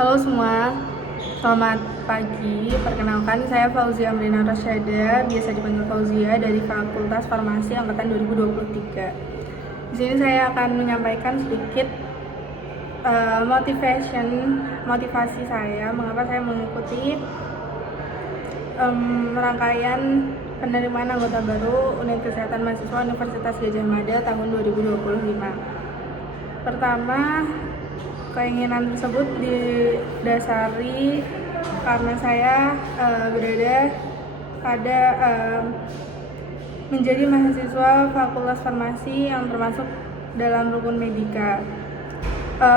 Halo semua, selamat pagi. Perkenalkan, saya Fauzia Amrina Rasyada, biasa dipanggil Fauzia, dari Fakultas Farmasi Angkatan 2023. Di sini saya akan menyampaikan sedikit motivasi saya, mengapa saya mengikuti rangkaian penerimaan anggota baru Unit Kesehatan Mahasiswa Universitas Gadjah Mada tahun 2025. Pertama, keinginan tersebut didasari karena saya berada pada menjadi mahasiswa Fakultas Farmasi yang termasuk dalam rukun medika.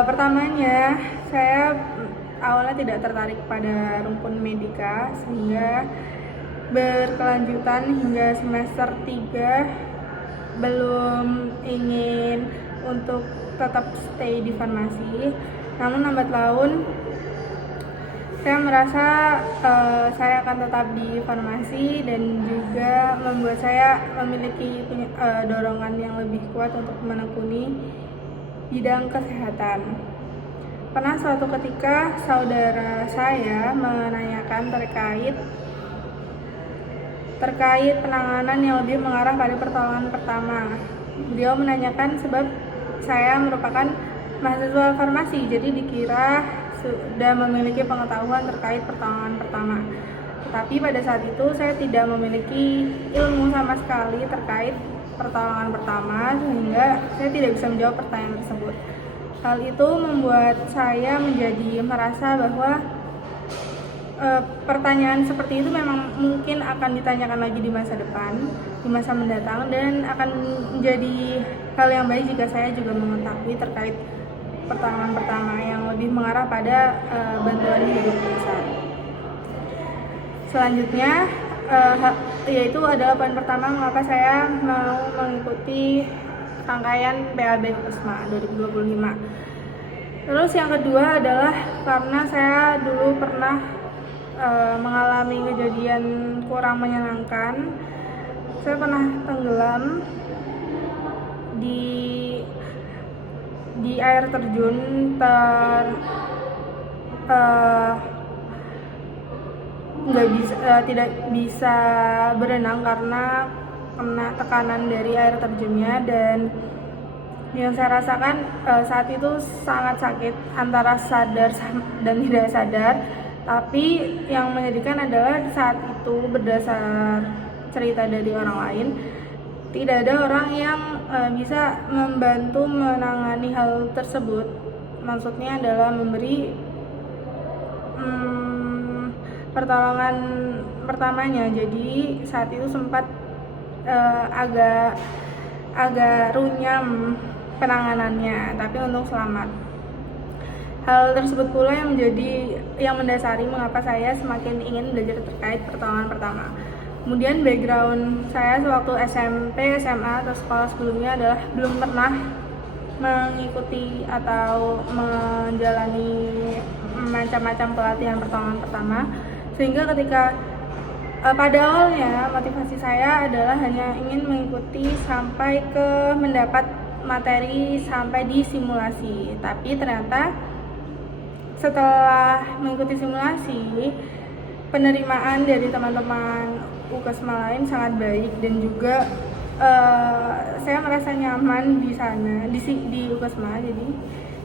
Pertamanya, saya awalnya tidak tertarik pada rukun medika sehingga berkelanjutan hingga semester 3 belum ingin untuk tetap stay di farmasi. Namun lambat laun saya merasa saya akan tetap di farmasi dan juga membuat saya memiliki dorongan yang lebih kuat untuk menekuni bidang kesehatan. Pernah suatu ketika saudara saya menanyakan terkait penanganan yang lebih mengarah pada pertolongan pertama. Beliau menanyakan sebab saya merupakan mahasiswa farmasi, jadi dikira sudah memiliki pengetahuan terkait pertolongan pertama. Tetapi pada saat itu saya tidak memiliki ilmu sama sekali terkait pertolongan pertama, sehingga saya tidak bisa menjawab pertanyaan tersebut. Hal itu membuat saya menjadi merasa bahwa pertanyaan seperti itu memang mungkin akan ditanyakan lagi di masa depan, di masa mendatang, dan akan menjadi hal yang baik jika saya juga mengetahui terkait pertolongan pertama yang lebih mengarah pada bantuan hidup desa. Selanjutnya, yaitu adalah poin pertama mengapa saya mau mengikuti rangkaian PAB Kusma 2025. Terus yang kedua adalah karena saya dulu pernah mengalami kejadian kurang menyenangkan. Saya pernah tenggelam di air terjun, tidak bisa berenang karena kena tekanan dari air terjunnya, dan yang saya rasakan saat itu sangat sakit, antara sadar dan tidak sadar. Tapi yang menyedihkan adalah saat itu, berdasar cerita dari orang lain, tidak ada orang yang bisa membantu menangani hal tersebut. Maksudnya adalah memberi pertolongan pertamanya. Jadi saat itu sempat agak runyam penanganannya, tapi untung selamat. Hal tersebut pula yang mendasari mengapa saya semakin ingin belajar terkait pertolongan pertama. Kemudian background saya sewaktu SMP, SMA, atau sekolah sebelumnya adalah belum pernah mengikuti atau menjalani macam-macam pelatihan pertolongan pertama, sehingga ketika pada awalnya motivasi saya adalah hanya ingin mengikuti sampai ke mendapat materi sampai di simulasi. Tapi ternyata setelah mengikuti simulasi, penerimaan dari teman-teman UKesma lain sangat baik, dan juga saya merasa nyaman di sana, di UKesma. Jadi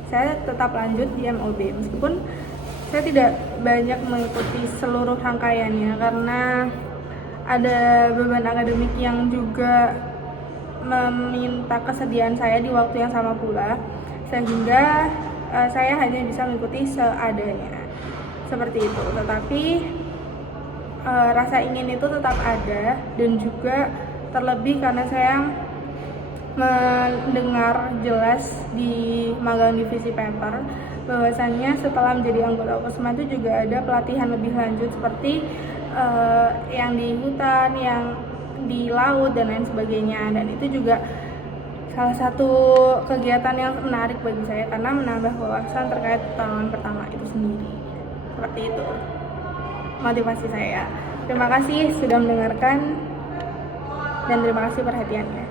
saya tetap lanjut di MOB meskipun saya tidak banyak mengikuti seluruh rangkaiannya karena ada beban akademik yang juga meminta kesediaan saya di waktu yang sama pula, sehingga saya hanya bisa mengikuti seadanya seperti itu. Tetapi rasa ingin itu tetap ada, dan juga terlebih karena saya mendengar jelas di magang divisi paper bahwasannya setelah menjadi anggota UKesma itu juga ada pelatihan lebih lanjut seperti yang di hutan, yang di laut, dan lain sebagainya. Dan itu juga salah satu kegiatan yang menarik bagi saya karena menambah wawasan terkait pertolongan pertama itu sendiri. Seperti itu motivasi saya. Terima kasih sudah mendengarkan, dan terima kasih perhatiannya.